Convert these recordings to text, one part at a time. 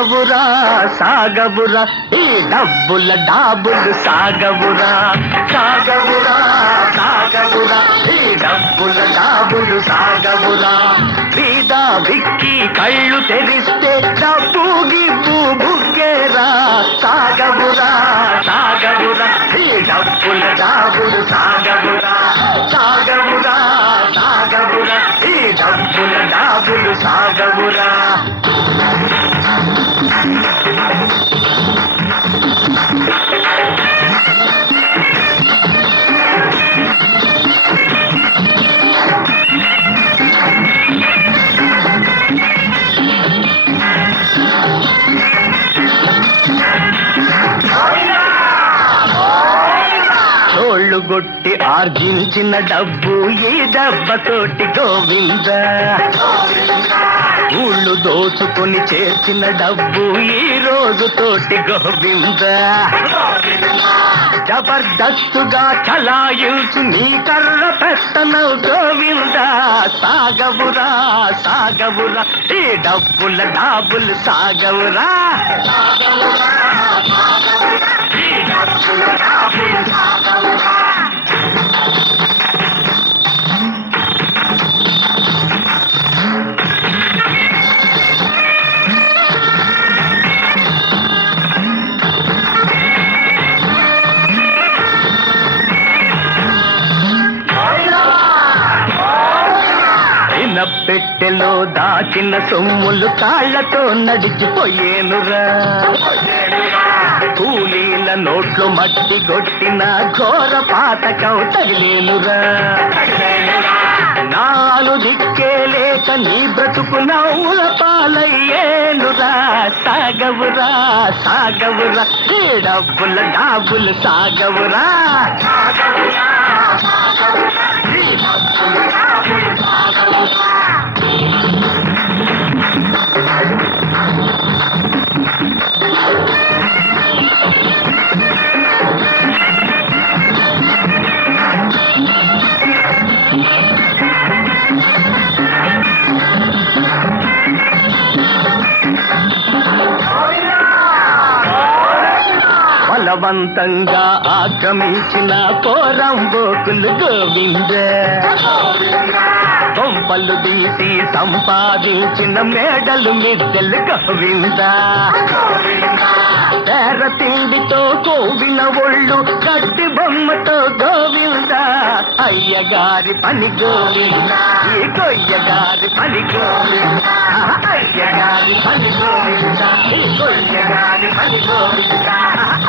సాగవురా సాగవురా ఈ డబ్బుల డాబులు సాగవురా సాగవురా సాగవురా ఈ డబ్బుల డాబులు సాగవురా సీదా విక్కి కళ్ళు తెరిస్తే డబ్బు గిబ్బు బుగ్గేరా సాగవురా సాగవురా ఈ డబ్బుల డాబులు సాగవురా సాగవురా సాగవురా ఈ డబ్బుల డాబులు సాగవురా గొట్టి ఆర్జించిన డబ్బు ఈ దెబ్బతోటి గోవింద ఊళ్ళు దోచుకొని చేర్చిన డబ్బు ఈ రోజుతోటి గోవింద జబర్దస్తుగా చలాయించు నీ కర్ర పెట్టనవు గోవింద సాగవురా సాగవురా ఈ డబ్బుల డాబులు సాగవురా పెట్టెలో దాచిన సొమ్ములు తాళ్లతో నడిచిపోయేనురా కూలీల నోట్లు మట్టి కొట్టిన ఘోర పాతకం తగిలేనురా నాలు దిక్కే లేక నీ బ్రతుకు నవ్వుల పాలయ్యేనురా సాగవురా సాగవురా ఈ డబ్బుల డాబులు సాగవురా బలవంతంగా ఆక్రమించిన పోరంబోకులు గోవింద కొంపలు తీసి సంపాదించిన మేడలు మిద్దెలు గోవింద తెర తిండితో కోవిన ఒళ్ళు కట్టి బొమ్మతో గోవింద అయ్యగారి పని గోవింద ఈ కొయ్యగారి పని గోవింద అయ్యగారి పని గోవింద ఈ కొయ్యగారి పని గోవింద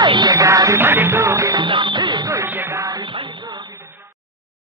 అయ్యగారి పని